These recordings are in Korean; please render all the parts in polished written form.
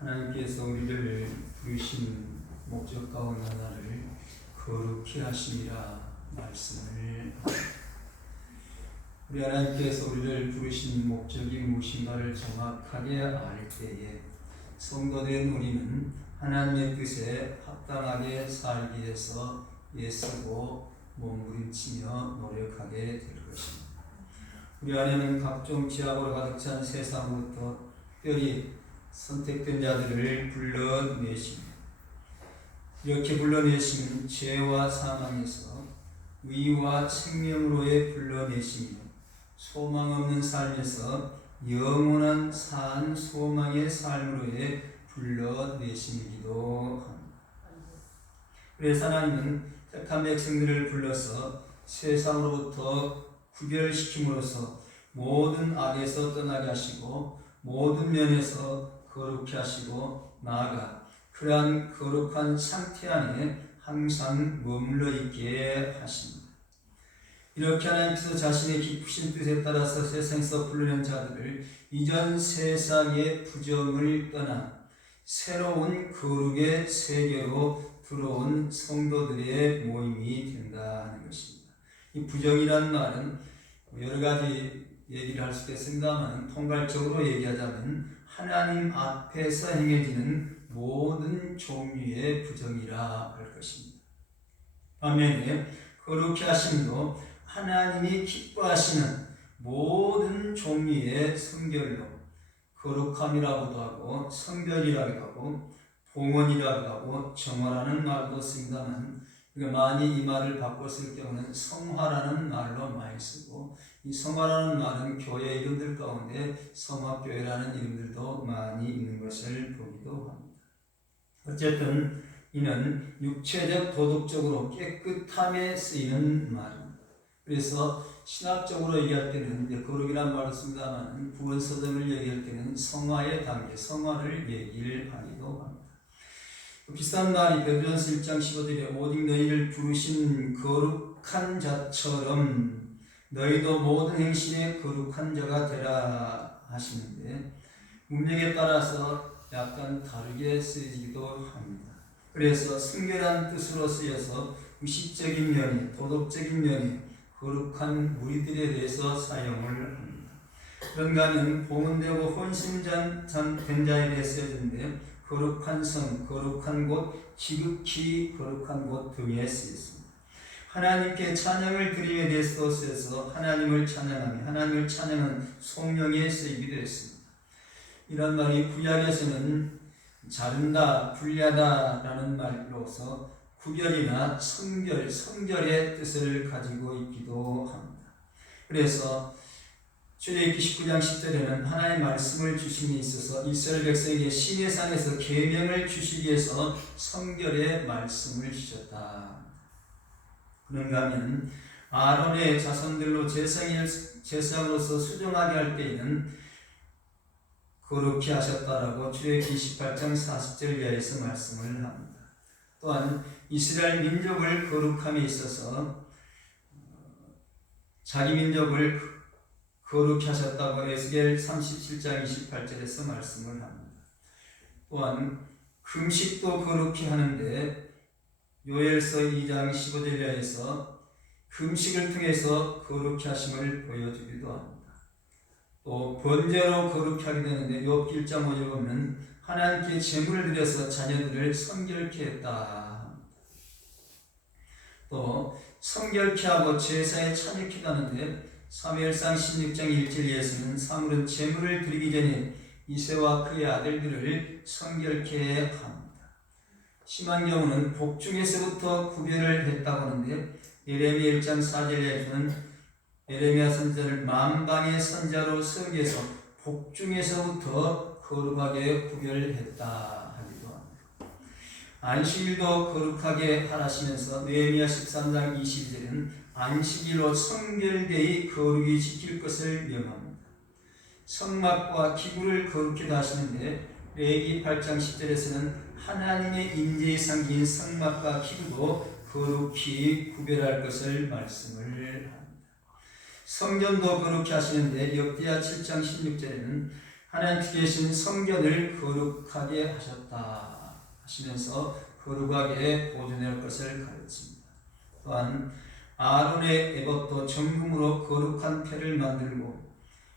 하나님께서 우리를 부르신 목적 가운데 하나를 거룩히 하심이라 말씀을 우리 하나님께서 우리를 부르신 목적이 무엇인가를 정확하게 알 때에 성도된 우리는 하나님의 뜻에 합당하게 살기 위해서 애쓰고 몸부림치며 노력하게 될 것입니다. 우리 안에는 각종 죄악으로 가득 찬 세상으로부터 특별히 선택된 자들을 불러내십니다. 이렇게 불러내시는 죄와 사망에서 의와 생명으로의 불러내시며 소망 없는 삶에서 영원한 산 소망의 삶으로의 불러내심이기도 합니다. 그래서 하나님은 택한 백성들을 불러서 세상으로부터 구별시킴으로써 모든 악에서 떠나게 하시고 모든 면에서 거룩히 하시고 나아가 그러한 거룩한 상태 안에 항상 머물러 있게 하십니다. 이렇게 하나님께서 자신의 깊으신 뜻에 따라서 세상에서 불러낸 자들을 이전 세상의 부정을 떠나 새로운 거룩의 세계로 들어온 성도들의 모임이 된다는 것입니다. 이 부정이라는 말은 여러 가지 얘기를 할 수 있겠습니다만 통괄적으로 얘기하자면 하나님 앞에서 행해지는 모든 종류의 부정이라 할 것입니다. 반면에 거룩히 하심도 하나님이 기뻐하시는 모든 종류의 성결로 거룩함이라고도 하고 성별이라고도 하고 봉헌이라고도 하고 정화라는 말도 씁니다만 많이 이 말을 바꿨을 경우는 성화라는 말로 많이 쓰고 이 성화라는 말은 교회 이름들 가운데 성화교회라는 이름들도 많이 있는 것을 보기도 합니다. 어쨌든 이는 육체적 도덕적으로 깨끗함에 쓰이는 말입니다. 그래서 신학적으로 얘기할 때는 거룩이라는 말을 씁니다만 구원서점을 얘기할 때는 성화의 단계, 성화를 얘기를 하기도 합니다. 비슷한 말이 베드로전서 1장 15절에 오직 너희를 부르신 거룩한 자처럼 너희도 모든 행실에 거룩한 자가 되라 하시는데 문맥에 따라서 약간 다르게 쓰이기도 합니다. 그래서 순결한 뜻으로 쓰여서 의식적인 면이, 도덕적인 면이 거룩한 무리들에 대해서 사용을 합니다. 그런가 하면 봉헌되고 헌신된 자에 대해 쓰여지는데 거룩한 성, 거룩한 곳, 지극히 거룩한 곳 등에 쓰였습니다. 하나님께 찬양을 드림에 대해서도 쓰여서 하나님을 찬양하며 하나님을 찬양하는 송명에 쓰이기도 했습니다. 이런 말이 구약에서는 자른다, 분리하다 라는 말로서 구별이나 성결, 성결의 뜻을 가지고 있기도 합니다. 그래서 출애굽기 19장 10절에는 하나님의 말씀을 주심에 있어서 이스라엘 백성에게 시내산에서 계명을 주시기 위해서 성결의 말씀을 주셨다. 그런가 하면 아론의 자손들로 제사장으로서 수종하게 할 때에는 거룩히 하셨다라고 출애굽기 28장 40절 이하에서 말씀을 합니다. 또한 이스라엘 민족을 거룩함에 있어서 자기 민족을 거룩히 하셨다고 에스겔 37장 28절에서 말씀을 합니다. 또한 금식도 거룩히 하는데 요엘서 2장 15절에서 금식을 통해서 거룩히 하심을 보여주기도 합니다. 또 번제로 거룩히 하게 되는데 욥기 1장 5절에 보면 하나님께 제물을 드려서 자녀들을 성결케 했다. 또 성결케 하고 제사에 참여케 하는데 사무엘상 16장 1절에서는 사물은 제물을 드리기 전에 이새와 그의 아들들을 성결케 합니다. 심한 경우는 복중에서부터 구별을 했다고 하는데 예레미야 1장 4절에서는 예레미야 선지자를 만방의 선자로 세우기 위해서 복중에서부터 거룩하게 구별했다 하기도 합니다. 안식일도 거룩하게 하라시면서 느헤미야 13장 22절에는 안식일로 성결되이 거룩히 지킬 것을 명합니다. 성막과 기구를 거룩히 하시는데 레위기 8장 10절에서는 하나님의 임재의 상징인 성막과 기구도 거룩히 구별할 것을 말씀을 합니다. 성전도 거룩히 하시는데 역대하 7장 16절에는 하나님께신 성전을 거룩하게 하셨다 하시면서 거룩하게 보존할 것을 가르칩니다. 또한 아론의 에봇도 정금으로 거룩한 패를 만들고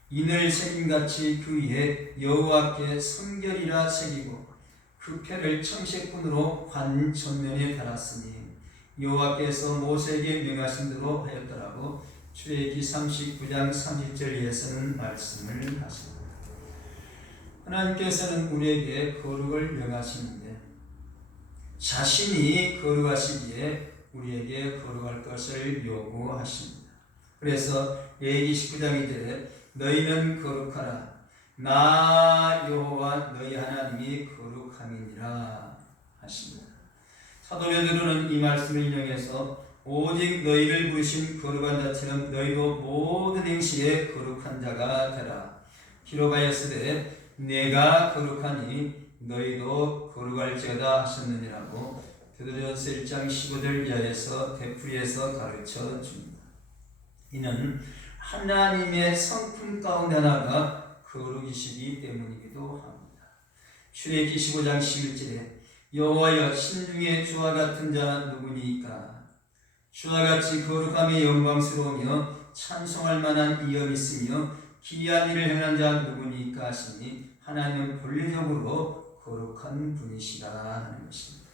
인을 새김같이 그 위에 여호와께 성결이라 새기고 그 패를 청색분으로 관 전면에 달았으니 여호와께서 모세에게 명하신 대로 하였더라고 출애굽기 39장 30절에서는 말씀을 하십니다. 하나님께서는 우리에게 거룩을 명하시는데 자신이 거룩하시기에 우리에게 거룩할 것을 요구하십니다. 그래서 레위기 19장 2절에 너희는 거룩하라 나 여호와 너희 하나님이 거룩함이니라 하십니다. 사도 베드로는 이 말씀을 인용해서 오직 너희를 부르신 거룩한 자처럼 너희도 모든 행시에 거룩한 자가 되라. 기록하였으되 내가 거룩하니 너희도 거룩할지어다 하셨느니라고 베드로전서 1장 15절 이하에서 되풀이해서 가르쳐 줍니다. 이는 하나님의 성품 가운데 하나가 거룩이시기 때문이기도 합니다. 출애굽기 15장 11절에 여호와여 신중에 주와 같은 자 누구니까 주와 같이 거룩함이 영광스러우며 찬송할 만한 이염이 있으며 기이한 일을 행한 자 누구니까 하시니 하나님은 본래적으로 거룩한 분이시다 하는 것입니다.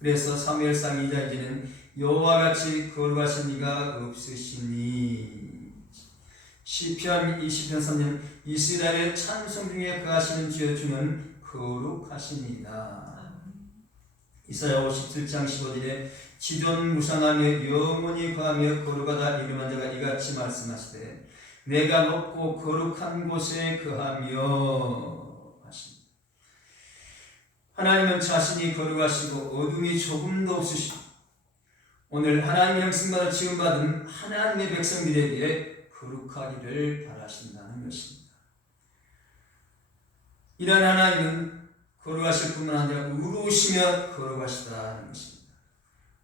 그래서 사무엘상 2장에는 여호와 같이 거룩하신 이가 없으시니 시편 20편 3년 이스라엘의 찬송 중에 거하시는 주여 주는 거룩하시니이다. 이사야 57장 15절에 지존무상하며 영원히 거하며 거룩하다 이름한 자가 이같이 말씀하시되 내가 높고 거룩한 곳에 거하며 하십니다. 하나님은 자신이 거룩하시고 어둠이 조금도 없으시고 오늘 하나님의 형상대로 지음받은 하나님의 백성들에게 거룩하기를 바라신다는 것입니다. 이런 하나님은 거룩하실 뿐만 아니라 의로우시며 거룩하시다는 것입니다.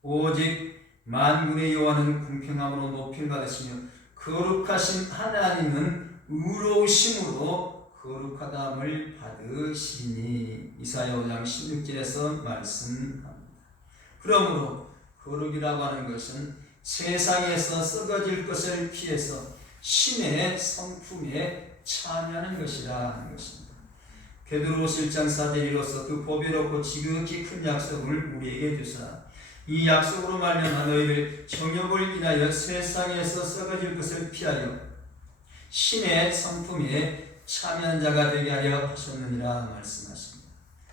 오직 만군의 여호와는 공평함으로 높임 받으시며 거룩하신 하나님은 의로우심으로 거룩하다함을 받으시니 이사야 5장 16절에서 말씀합니다. 그러므로 거룩이라고 하는 것은 세상에서 썩어질 것을 피해서 신의 성품에 참여하는 것이라 하는 것입니다. 베드로후서 1장 4절 이로써 그 보배롭고 지극히 큰 약속을 우리에게 주사 이 약속으로 말미암아 너희를 정욕을 인하여 세상에서 썩어질 것을 피하여 신의 성품에 참여한 자가 되게 하려 하셨느니라 말씀하십니다.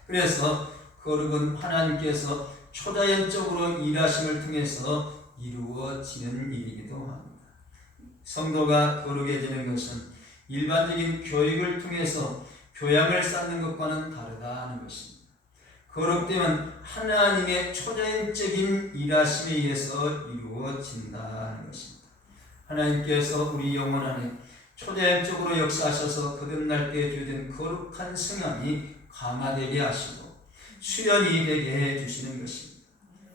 그래서 거룩은 하나님께서 초자연적으로 일하심을 통해서 이루어지는 일이기도 합니다. 성도가 거룩해지는 것은 일반적인 교육을 통해서 교양을 쌓는 것과는 다르다는 것입니다. 거룩됨은 하나님의 초자연적인 일하심에 의해서 이루어진다는 것입니다. 하나님께서 우리 영혼 안에 초자연적으로 역사하셔서 거듭날 때 주된 거룩한 성향이 강화되게 하시고 수련이 되게 해주시는 것입니다.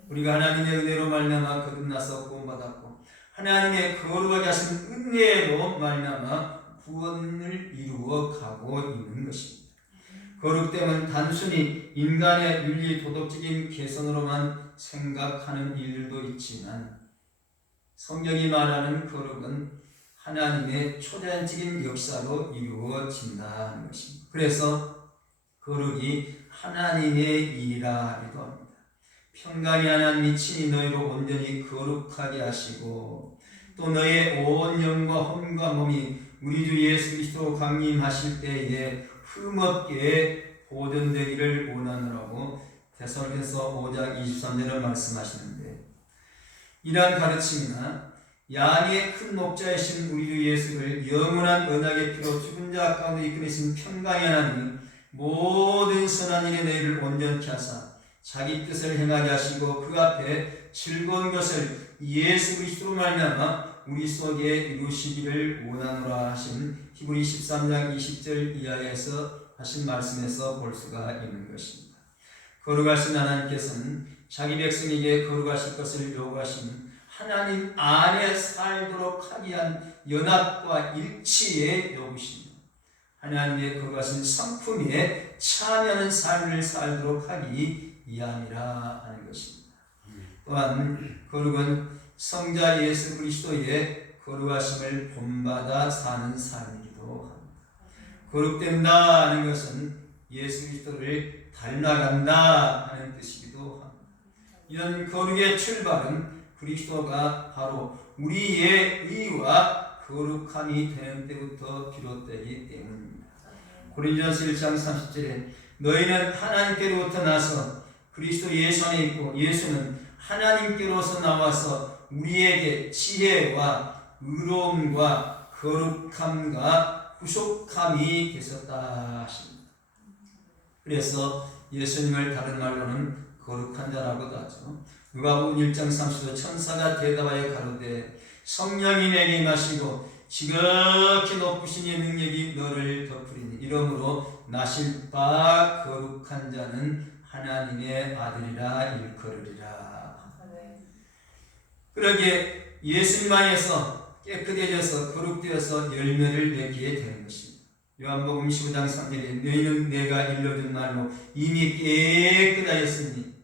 우리가 하나님의 은혜로 말미암아 거듭나서 구원받았고 하나님의 거룩하게 하신 은혜로 말미암아 구원을 이루어 가고 있는 것입니다. 거룩됨은 단순히 인간의 윤리 도덕적인 개선으로만 생각하는 일들도 있지만 성경이 말하는 거룩은 하나님의 초자연적인 역사로 이루어진다는 것입니다. 그래서 거룩이 하나님의 일이라 하기도 합니다. 평강의 하나님이 친히 너희로 온전히 거룩하게 하시고 또 너희의 온 영과 혼과 몸이 우리 주 예수 그리스도 강림하실 때에 흠없게 보존되기를 원하노라고 데살로니가서 5장 23절을 말씀하시는데 이러한 가르침이나 양의 큰 목자이신 우리 주 예수를 영원한 언약의 피로 죽은 자 가운데 이끌으신 평강의 하나님 모든 선한 일에 너희를 온전케 하사 자기 뜻을 행하게 하시고 그 앞에 즐거운 것을 예수 그리스도로 말미암아 우리 속에 이루시기를 원하노라 하신 히브리 13장 20절 이하에서 하신 말씀에서 볼 수가 있는 것입니다. 거룩하신 하나님께서는 자기 백성에게 거룩하실 것을 요구하신 하나님 안에 살도록 하기 위한 연합과 일치의 요구십니다. 하나님의 거룩하신 성품에 참여하는 삶을 살도록 하기 위함이라 하는 것입니다. 또한 거룩은 성자 예수 그리스도의 거룩하심을 본받아 사는 삶이기도 합니다. 거룩된다 하는 것은 예수 그리스도를 닮아간다 하는 뜻이기도 합니다. 이런 거룩의 출발은 그리스도가 바로 우리의 의와 거룩함이 되는 때부터 비롯되기 때문입니다. 고린도전서 1장 30절에 너희는 하나님께로부터 나서 그리스도 예수 안에 있고 예수는 하나님께로서 나와서 우리에게 지혜와 의로움과 거룩함과 구속함이 되셨다 하십니다. 그래서 예수님을 다른 말로는 거룩한 자라고도 하죠. 누가복음 1장 30절 천사가 대답하여 가로되 성령이 내게 임하시고 지극히 높으신 이 능력이 너를 덮으리니 이러므로 나실 바 거룩한 자는 하나님의 아들이라 일컬으리라. 그러기에 예수님 안에서 깨끗해져서 거룩되어서 열매를 맺게 되는 것입니다. 요한복음 15장 3절에 너희는 내가 일러준 말로 이미 깨끗하였으니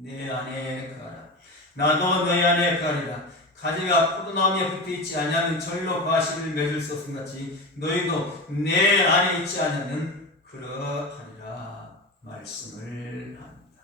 내 안에 가라. 나도 너희 안에 가리라. 가지가 포도나무에 붙어있지 아니하면 절로 과실을 맺을 수 없음 같이 너희도 내 안에 있지 아니하면 그러하리라 말씀을 합니다.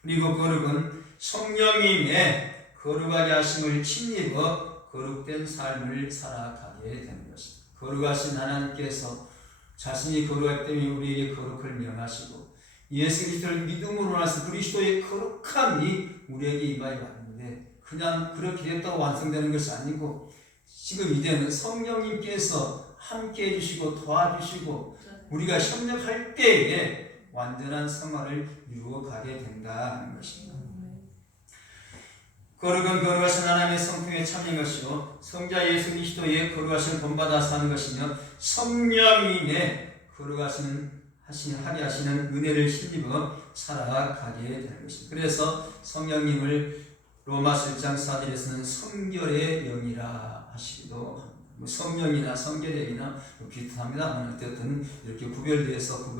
그리고 거룩은 성령님의 거룩하게 하심을 힘입어 거룩된 삶을 살아가게 되는 것입니다. 거룩하신 하나님께서 자신이 거룩하기 때문에 우리에게 거룩을 명하시고 예수 그리스도를 믿음으로 나서 그리스도의 거룩함이 우리에게 임하여 왔는데 그냥 그렇게 됐다고 완성되는 것이 아니고 지금 이제는 성령님께서 함께 해주시고 도와주시고 우리가 협력할 때에 완전한 성화를 이루어가게 된다는 것입니다. 거룩은 거룩하신 하나님의 성품에 참여한 것이요 성자 예수 그리스도의 거룩하심을 본받아 사는 것이며 성령님의 하게 하시는 은혜를 힘입어 살아가게 되는 것입니다. 그래서 성령님을 로마서 1장 4절에서는 성결의 영이라 하시기도 합니다. 성령이나 성결의 영이나 비슷합니다. 어쨌든 이렇게 구별되어서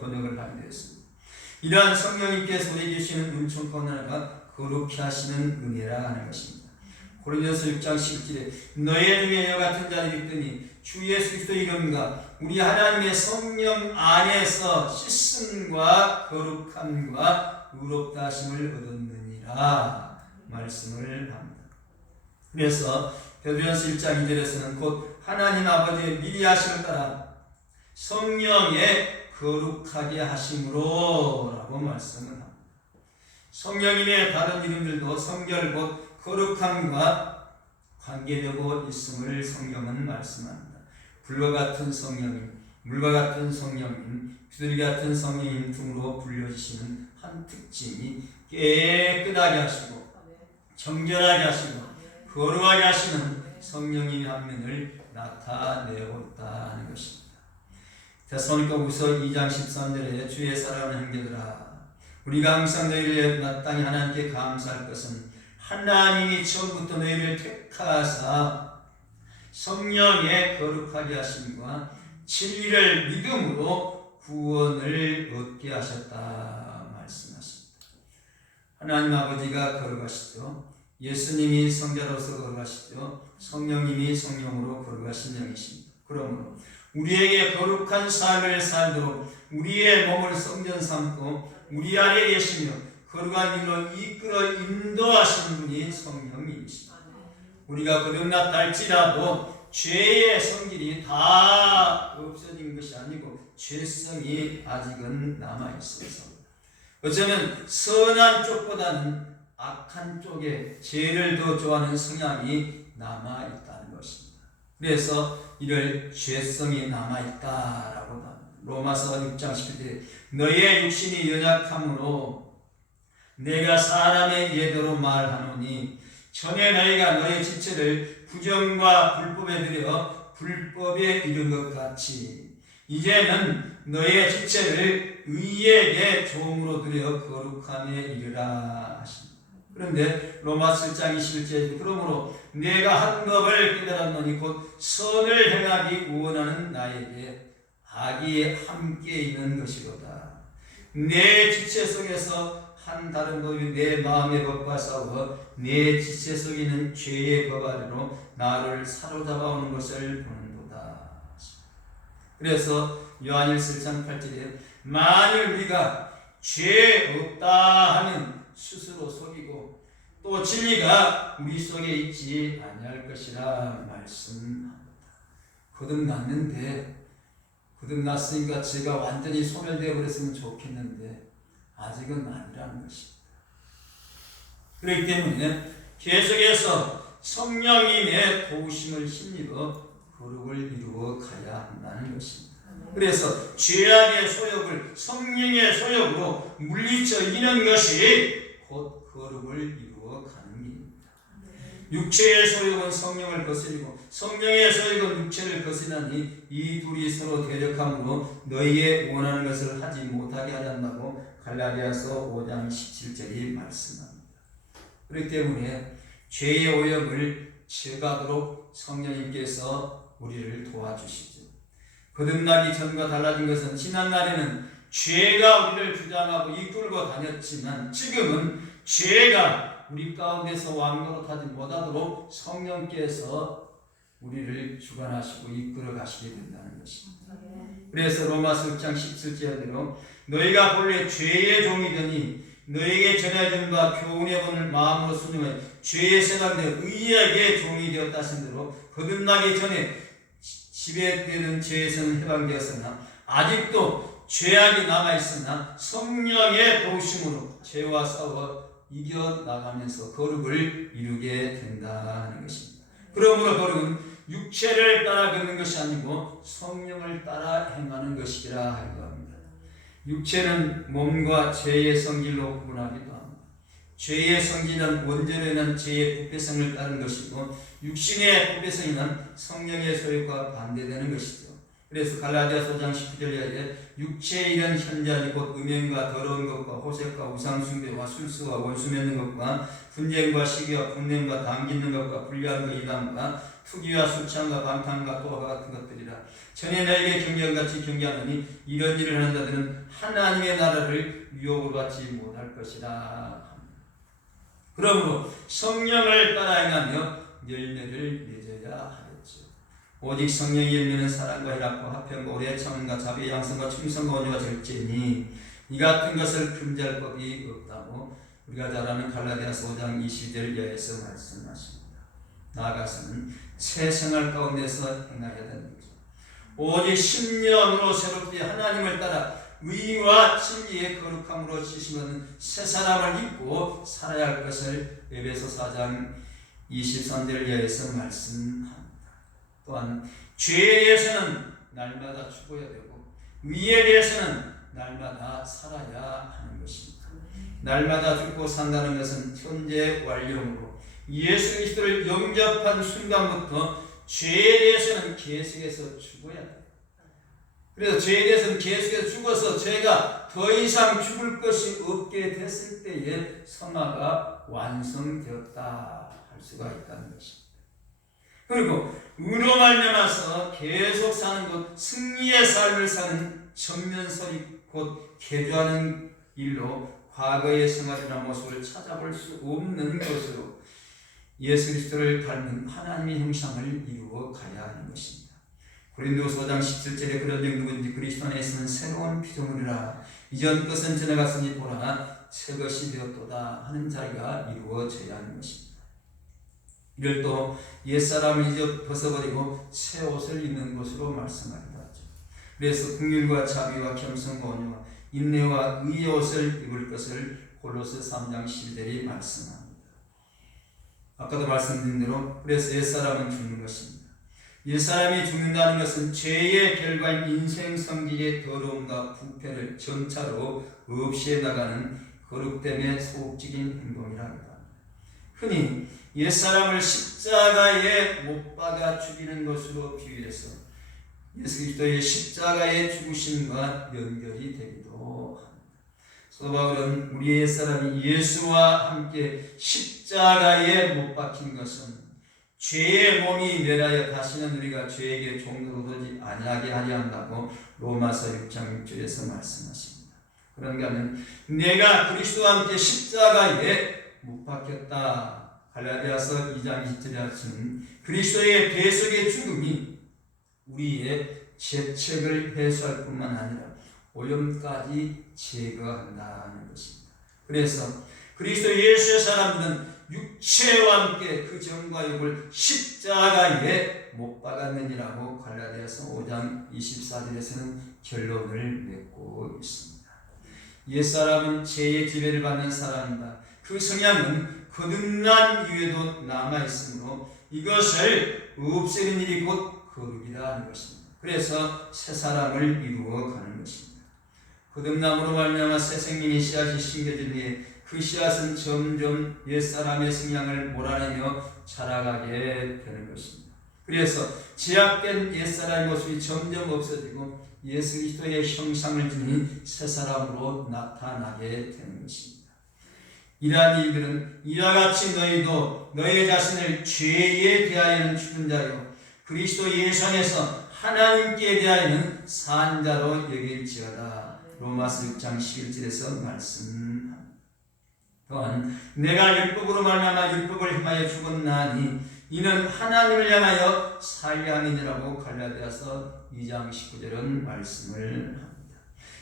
번역을 하게 되었습니다. 이러한 성령님께서 우리에게 주시는 은총 가운데 하나가 거룩히 하시는 은혜라 하는 것입니다. 고린도전서 6장 11절에 너희 중에 이와 같은 자들이 있더니 주 예수 그리스도 이름과 우리 하나님의 성령 안에서 씻음과 거룩함과 의롭다 하심을 얻었느니라 말씀을 합니다. 그래서 베드로전서 1장 2절에서는 곧 하나님 아버지의 미리 하심을 따라 성령의 거룩하게 하심으로 라고 말씀을 합니다. 성령님의 다른 이름들도 성결 곧 거룩함과 관계되고 있음을 성경은 말씀합니다. 불과 같은 성령님, 물과 같은 성령님, 비둘기 같은 성령님 등으로 불려주시는 한 특징이 깨끗하게 하시고 정결하게 하시고 거룩하게 하시는 성령님의 한 면을 나타내고 있다는 것입니다. 데살로니가후서 2장 13절에 주의 사랑하는 형제들아 우리가 항상 너희를 마땅히 하나님께 감사할 것은 하나님이 처음부터 너희를 택하사 성령의 거룩하게 하심과 진리를 믿음으로 구원을 얻게 하셨다 말씀하십니다. 하나님 아버지가 거룩하시죠. 예수님이 성자로서 거룩하시죠. 성령님이 성령으로 거룩하신 영이십니다. 그러므로 우리에게 거룩한 삶을 살도록 우리의 몸을 성전 삼고 우리 안에 계시며 거룩한 길로 이끌어 인도하시는 분이 성령님이십니다. 우리가 거듭났다 할지라도 죄의 성질이 다 없어진 것이 아니고 죄성이 아직은 남아있어서 어쩌면 선한 쪽보다는 악한 쪽에 죄를 더 좋아하는 성향이 남아있다는 것입니다. 그래서 이를 죄성이 남아있다라고 합니다. 로마서 6장 10절에 너의 육신이 연약함으로 내가 사람의 예대로 말하노니 전에 너희가 너의 지체를 부정과 불법에 들여 불법에 이른 것 같이 이제는 너의 지체를 의에게 종으로 들여 거룩함에 이르라 하십니다. 그런데 로마서 1장 21절에 그러므로 내가 한 법을 깨달았노니 곧 선을 행하기 원하는 나에게 악이 함께 있는 것이로다. 내 지체 속에서 한 다른 법이 내 마음의 법과 싸워 내 지체 속에 있는 죄의 법 아래로 나를 사로잡아오는 것을 보는도다. 그래서 요한일서 1장 8절에 만일 우리가 죄 없다 하면 스스로 속이고 또 진리가 우리 속에 있지 아니할 것이라 말씀합니다. 거듭났으니까 제가 완전히 소멸되어 버렸으면 좋겠는데 아직은 아니라는 것입니다. 그렇기 때문에 계속해서 성령님의 도우심을 힘입어 거룩을 이루어 가야 한다는 것입니다. 그래서 죄악의 소욕을 성령의 소욕으로 물리쳐 이기는 것이 곧 거룩을 이루어 가는 길입니다. 육체의 소욕은 성령을 거스리고 성령의 소욕은 육체를 거스리나니 이 둘이 서로 대적함으로 너희의 원하는 것을 하지 못하게 하란다고 갈라디아서 5장 17절이 말씀합니다. 그렇기 때문에 죄의 오염을 제거하도록 성령님께서 우리를 도와주시죠. 거듭나기 전과 달라진 것은 지난날에는 죄가 우리를 주장하고 이끌고 다녔지만 지금은 죄가 우리 가운데서 왕노릇하지 못하도록 성령께서 우리를 주관하시고 이끌어 가시게 된다는 것입니다. 그래서 로마서 6장 17절대로 너희가 본래 죄의 종이더니 너희에게 전해진 바 교훈의 본을 마음으로 순종해 죄의 세상대 의에게 종이 되었다 하신 대로 거듭나기 전에 지배되는 죄에서는 해방되었으나 아직도 죄악이 남아있으나 성령의 도우심으로 죄와 싸워 이겨나가면서 거룩을 이루게 된다는 것입니다. 그러므로 거룩은 육체를 따라 걷는 것이 아니고 성령을 따라 행하는 것이라 할 겁니다. 육체는 몸과 죄의 성질로 구분하기도 합니다. 죄의 성질은 원죄로 인한 죄의 부패성을 따른 것이고 육신의 부패성이란 성령의 소욕과 반대되는 것이죠. 그래서 갈라디아서 5장 19절에 육체에 이른 현자니 곧 음행과 더러운 것과 호색과 우상숭배와 술수와 원수 맺는 것과 분쟁과 시기와 분냄과 당기는 것과 불리함과 이단과 투기와 수창과 방탕과 또와 같은 것들이라. 전에 너에게 경쟁같이 경쟁하느니 이런 일을 하는 자들은 하나님의 나라를 유혹으로 받지 못할 것이라. 그러므로 성령을 따라 행하며 열매를 맺어야 하였죠. 오직 성령의 열매는 사랑과 희락과 화평과 오래 참음과 자비 양성과 충성과 온유와 절제니 이 같은 것을 금지할 법이 없다고 우리가 잘 아는 갈라디아서 5장 20절 이하에서 말씀하십니다. 나아가서는 새 생활 가운데서 행하여야 되는 거죠. 오직 심령으로 새롭게 하나님을 따라 의와 진리의 거룩함으로 지시는 새 사람을 입고 살아야 할 것을 에베소 4장 23절 이하에서 말씀합니다. 또한 죄에 대해서는 날마다 죽어야 되고 의에 대해서는 날마다 살아야 하는 것입니다. 날마다 죽고 산다는 것은 현재 완료로 예수 그리스도를 영접한 순간부터 죄에 대해서는 계속해서 죽어야 돼요. 그래서 죄에 대해서는 계속해서 죽어서 죄가 더 이상 죽을 것이 없게 됐을 때에 성화가 완성되었다 할 수가 있다는 것입니다. 그리고 의로 말미암아서 계속 사는 것, 승리의 삶을 사는 전면설이 곧 개조하는 일로 과거의 생활이나 모습을 찾아볼 수 없는 것으로 예수 그리스도를 닮은 하나님의 형상을 이루어 가야 하는 것입니다. 고린도서 5장 17절에 그런즉 누구든지 그리스도 안에서는 새로운 피조물이라 이전 것은 지나갔으니 보라 새 것이 되었도다 하는 자리가 이루어져야 하는 것입니다. 이를 또 옛사람을 이제 벗어버리고 새 옷을 입는 것으로 말씀하기도 하죠. 그래서 긍휼과 자비와 겸손과 온유와 인내와 의의 옷을 입을 것을 골로새 3장 11절이 말씀합니다. 아까도 말씀드린 대로 그래서 옛사람은 죽는 것입니다. 옛사람이 죽는다는 것은 죄의 결과인 인생 성질의 더러움과 부패를 전차로 없이해 나가는 거룩됨의 소극적인 행동이라 합니다. 흔히 옛사람을 십자가에 못 박아 죽이는 것으로 비유해서 예수 그리스도의 십자가의 죽으심과 연결이 되기도 합니다. 사도 바울은 우리의 옛사람이 예수와 함께 십자가에 못 박힌 것은 죄의 몸이 멸하여 다시는 우리가 죄에게 종노릇하지 아니하게 하려 한다고 로마서 6장 6절에서 말씀하십니다. 그런가 하면 내가 그리스도와 함께 십자가에 못 박혔다. 갈라디아서 2장 20절에 하시는 그리스도의 대속의 죽음이 우리의 죄책을 해소할 뿐만 아니라 오염까지 제거한다는 것입니다. 그래서 그리스도 예수의 사람들은 육체와 함께 그 정과 욕을 십자가에 못 박았느니라고 갈라디아서 5장 24절에서는 결론을 맺고 있습니다. 옛사람은 죄의 지배를 받는 사람이다. 그 성향은 거듭난 이후에도 남아있으므로 이것을 없애는 일이 곧 거룩이라 하는 것입니다. 그래서 새 사람을 이루어 가는 것입니다. 거듭남으로 말미암아 새 생명의 씨앗이 심겨지니 그 씨앗은 점점 옛사람의 성향을 몰아내며 자라가게 되는 것입니다. 그래서 제약된 옛사람의 모습이 점점 없어지고 예수 그리스도의 형상을 지닌 새 사람으로 나타나게 되는 것입니다. 이러한 일들은 이와 같이 너희도 너희 자신을 죄에 대하여는 죽은 자요 그리스도 예수 안에서 하나님께 대하여는 산 자로 여길지어다. 로마서 6장 11절에서 말씀합니다. 또한 내가 율법으로 말미암아 율법을 행하여 죽었나니 이는 하나님을 향하여 살려함이니라고 갈라디아서 2장 19절은 말씀을 합니다.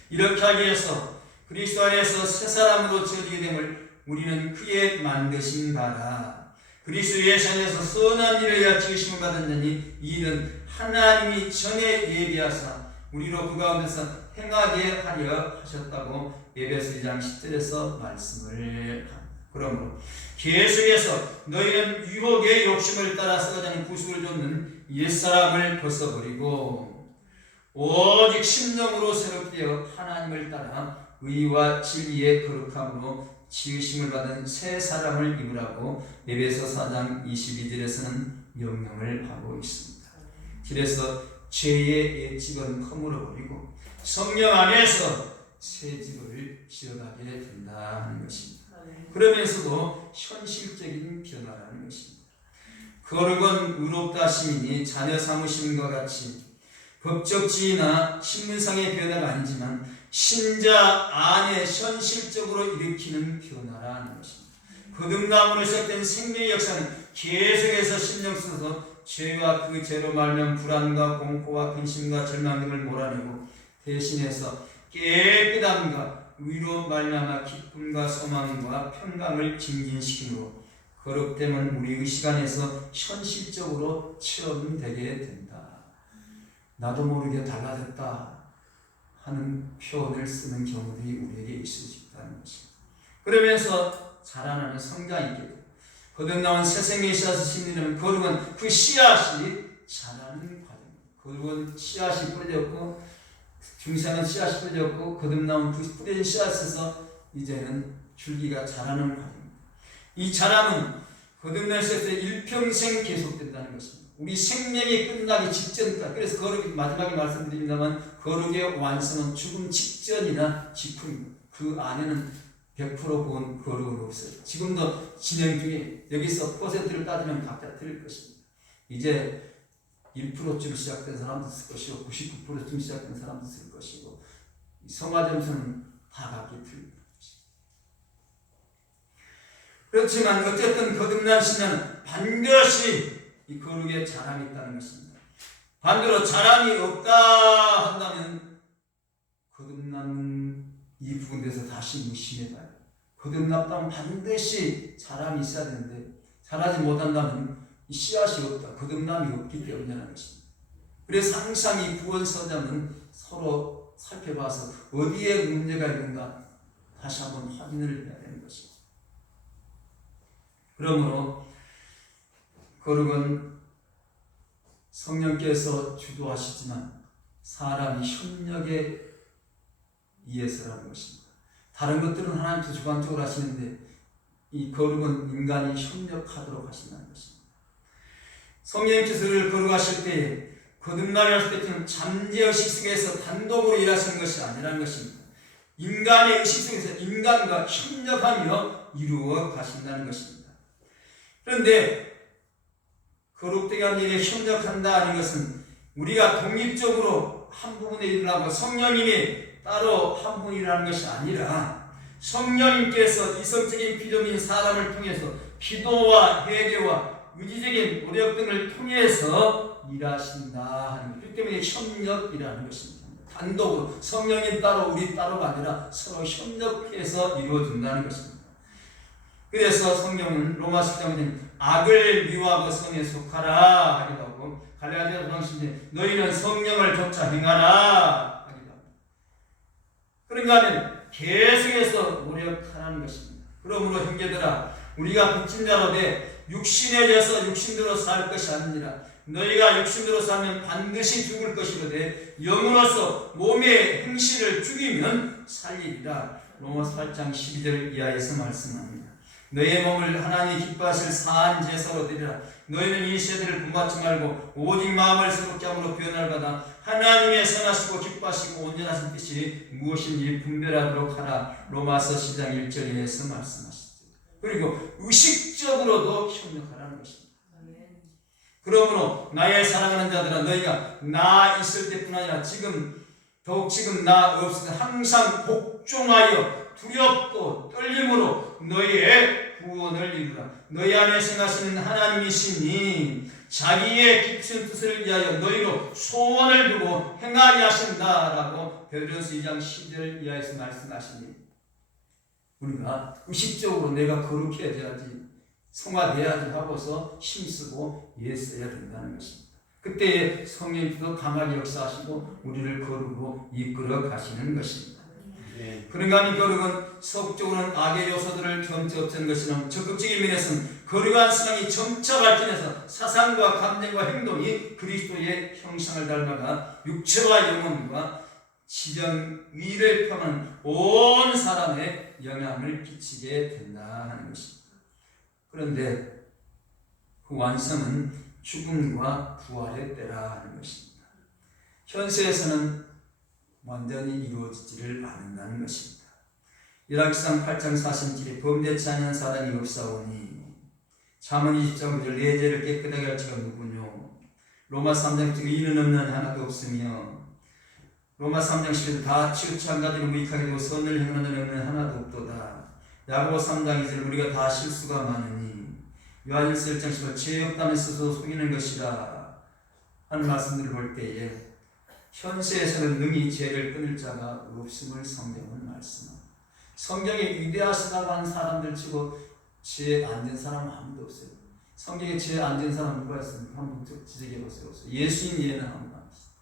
이렇게 하기 위해서 그리스도 안에서 새 사람으로 지어지게 됨을 우리는 그의 만드신 바라. 그리스도 예수 안에서 선한 일을 위하여 지으심을 받은 자니 이는 하나님이 전에 예비하사 우리로 그 가운데서 행하게 하려 하셨다고 에베소 2장 10절에서 말씀을 합니다. 그러므로 계속해서 너희는 유혹의 욕심을 따라 썩어가는 구속을 쫓는 옛사람을 벗어버리고 오직 심령으로 새롭게 하나님을 따라 의와 진리의 거룩함으로 지으심을 받은 새 사람을 입으라고 에베소 4장 22절에서는 명령을 하고 있습니다. 그래서 죄의 옛집은 허물어버리고 성령 안에서 새 집을 지어가게 된다는 것입니다. 그러면서도 현실적인 변화라는 것입니다. 거룩은 의롭다 하심이니 자녀 삼으심과 같이 법적 지위나 신분상의 변화가 아니지만 신자 안에 현실적으로 일으키는 변화라는 것입니다. 거듭남으로 시작된 생명의 역사는 계속해서 신경 써서 죄와 그 죄로 말면 불안과 공포와 근심과 절망 등을 몰아내고 대신해서 깨끗함과 의로 말미암아 기쁨과 소망과 평강을 증진시키므로 거룩됨은 우리의 시간에서 현실적으로 체험되게 된다. 나도 모르게 달라졌다 하는 표현을 쓰는 경우들이 우리에게 있을 수 있다는 것입니다. 그러면서 자라나는 성장이 있게 됩니다. 거듭나온 새 생명의 씨앗을 심는 거룩은 그 씨앗이 자라는 과정입니다. 거룩은 씨앗이 뿌려졌고 중생은 씨앗이 뿌려졌고 거듭나온 그 뿌려진 씨앗에서 이제는 줄기가 자라는 과정입니다. 이 자람은 거듭났을 때 일평생 계속된다는 것입니다. 우리 생명이 끝나기 직전까지. 그래서 거룩이 마지막에 말씀드립니다만 거룩의 완성은 죽음 직전이나 직후입니다. 그 안에는 100% 본 거룩은 없어요. 지금도 진행 중에 여기서 퍼센트를 따지면 각자 틀릴 것입니다. 이제 1%쯤 시작된 사람도 있을 것이고 99%쯤 시작된 사람도 있을 것이고 성화 점수는 다 각기 틀립니다. 그렇지만 어쨌든 거듭난 신자는 반드시 이 거룩에 자람이 있다는 것입니다. 반대로 자람이 없다 한다면 거듭난 이 부분에서 다시 무심해봐요. 거듭났다면 반드시 자람이 있어야 되는데 자라지 못한다면 이 씨앗이 없다. 거듭남이 없기 때문이라는 것입니다. 그래서 항상 이 구원서자는 서로 살펴봐서 어디에 문제가 있는가 다시 한번 확인을 해야 되는 것입니다. 그러므로 거룩은 성령께서 주도하시지만 사람이 협력에 의해서라는 것입니다. 다른 것들은 하나님께서 주관적으로 하시는데 이 거룩은 인간이 협력하도록 하신다는 것입니다. 성령께서 우리를 거룩하실 때 거듭나게 하실 때처럼 잠재의식 속에서 단독으로 일하시는 것이 아니라는 것입니다. 인간의 의식 속에서 인간과 협력하며 이루어 가신다는 것입니다. 그런데 거룩되게 하는 일에 협력한다는 것은 우리가 독립적으로 한 부분에 일하고 성령님이 따로 한 분이 일하는 것이 아니라 성령님께서 이성적인 필요인 사람을 통해서 기도와 회개와 의지적인 노력 등을 통해서 일하신다 하는 것. 그렇기 때문에 협력이라는 것입니다. 단독으로 성령님 따로 우리 따로가 아니라 서로 협력해서 이루어진다는 것입니다. 그래서 성경은 로마서 10장에 악을 미워하고 선에 속하라 하기도 하고 갈라디아서 5장에 너희는 성령을 쫓아 행하라 하기도 합니다. 그런가 하면 계속해서 노력하라는 것입니다. 그러므로 형제들아 우리가 빚진 자로 돼 육신에 대해서 육신대로 살 것이 아니라 너희가 육신대로 살면 반드시 죽을 것이로되 영으로서 몸의 행실을 죽이면 살리리라. 로마서 8장 12절 이하에서 말씀합니다. 너희의 몸을 하나님이 기뻐하실 사한 제사로 드리라. 너희는 이 세대를 본받지 말고 오직 마음을 새롭게 함으로 변화를 받아 하나님의 선하시고 기뻐하시고 온전하신 뜻이 무엇인지 분별하도록 하라. 로마서 10장 1절에서 말씀하시죠. 그리고 의식적으로도 협력하라는 것입니다. 그러므로 나의 사랑하는 자들아 너희가 나 있을 때뿐 아니라 더욱 지금 나 없을 때 항상 복종하여 두렵고 떨림으로 너희의 구원을 이루라. 너희 안에 생하시는 하나님이시니 자기의 깊은 뜻을 위하여 너희로 소원을 두고 행하게 하신다라고 베드로서 2장 10절 이하에서 말씀하시니 우리가 의식적으로 내가 거룩해져야지 성화돼야지 하고서 힘쓰고 애써야 된다는 것입니다. 그때에 성령님도 강하게 역사하시고 우리를 거룩으로 이끌어 가시는 것입니다. 그런가 하면 거룩은 성적으로는 악의 요소들을 견제 없애는 것이나 적극적인 면에서는 거룩한 신앙이 점차 발전해서 사상과 감정과 행동이 그리스도의 형상을 닮아가 육체와 영혼과 지정의를 펴는 온 사람에 영향을 끼치게 된다 하는 것입니다. 그런데 그 완성은 죽음과 부활의 때라 하는 것입니다. 현세에서는 완전히 이루어지지를 않는다는 것입니다. 열왕기상 8장 40절에 범죄치 않은 사람이 없사오니 잠언 20장 9절 내 죄를 깨끗하게 할 자가 누구뇨. 로마 3장 9절 이는 없는 하나도 없으며 로마 3장 10절 다 치우쳐 한 가지로 무익하게 되고 선을 행하는 자는 없는 하나도 없도다. 야고보 3장 2절 우리가 다 실수가 많으니 요한일서 1장 10절 죄 없다면 스스로 속이는 것이라 하는 말씀들을 볼 때에 현세에서는 능히 죄를 끊을 자가 없음을 성경은 말씀합니다. 성경에 위대하시다고 하는 사람들 치고 죄에 앉은 사람은 아무도 없어요. 성경에 죄에 앉은 사람 누가 있습니까? 한번 지적해 보세요. 예수님 이해는 아무도 안 있어요.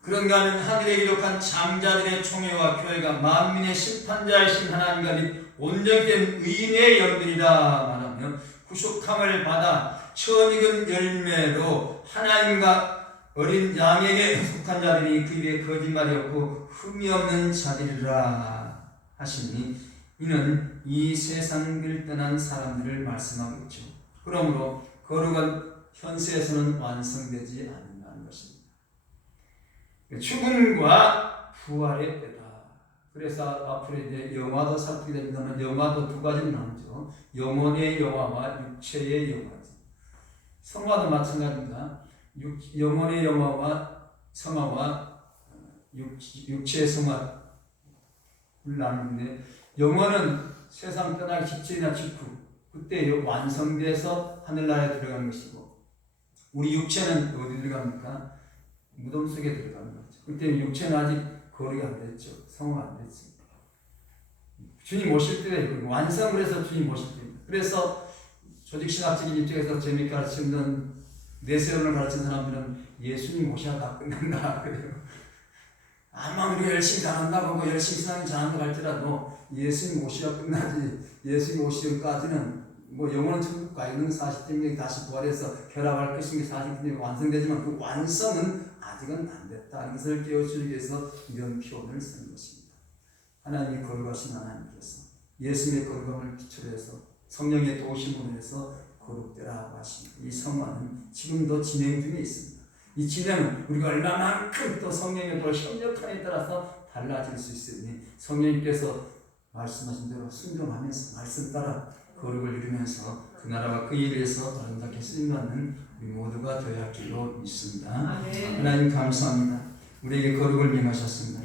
그런가 하면 하늘에 기록한 장자들의 총회와 교회가 만민의 심판자이신 하나님과 및 온전된 의인의 영들이라 말하며 구속함을 받아 처익은 열매로 하나님과 어린 양에게 속한 자들이 그 입에 거짓말이 없고 흠이 없는 자들이라 하시니 이는 이 세상을 떠난 사람들을 말씀하고 있죠. 그러므로 거룩은 현세에서는 완성되지 않는다는 것입니다. 죽음과 부활의 때다. 그래서 앞으로 이제 영화도 살피게 됩니다만 영화도 두 가지로 나누죠. 영혼의 영화와 육체의 영화죠. 성화도 마찬가지입니다. 영혼의 영화와 성화와 육체의 성화를 나누는데 영혼은 세상 떠나기 직전이나 직후 그때 완성돼서 하늘나라에 들어가는 것이고 우리 육체는 어디 들어갑니까? 무덤 속에 들어가는 거죠. 그때 육체는 아직 거룩이 안 됐죠. 성화가 안 됐습니다. 주님 오실 때 완성을 해서 주님 오실 때 그래서 조직신학적인 입장에서 재미있게 가르치는 내세운을 가르치는 사람들은 예수님 오셔야 다 끝난다 그래요. 아마 우리가 열심히 잘한다고 열심히 신앙이 잘한다고 할지라도 예수님 오셔야 끝나지 예수님 오시기까지는 영혼은 천국 가 있는 40대 다시 부활해서 결합할 것인 게 40대 완성되지만 그 완성은 아직은 안 됐다. 이것을 깨워주기 위해서 이런 표현을 쓰는 것입니다. 하나님이 거룩하신 하나님께서 예수님의 거룩함을 기초로 해서 성령의 도우심으로 해서 거룩되라고 하십니다. 이 성화는 지금도 진행 중에 있습니다. 이 진행은 우리가 얼마만큼 또 성령의 도와 협력함에 따라서 달라질 수 있으니 성령님께서 말씀하신 대로 순종하면서 말씀 따라 거룩을 이루면서 그 나라와 그 일에서 아름답게 쓰임받는 우리 모두가 되어야 할 줄로 믿습니다. 하나님 감사합니다. 우리에게 거룩을 명하셨습니다.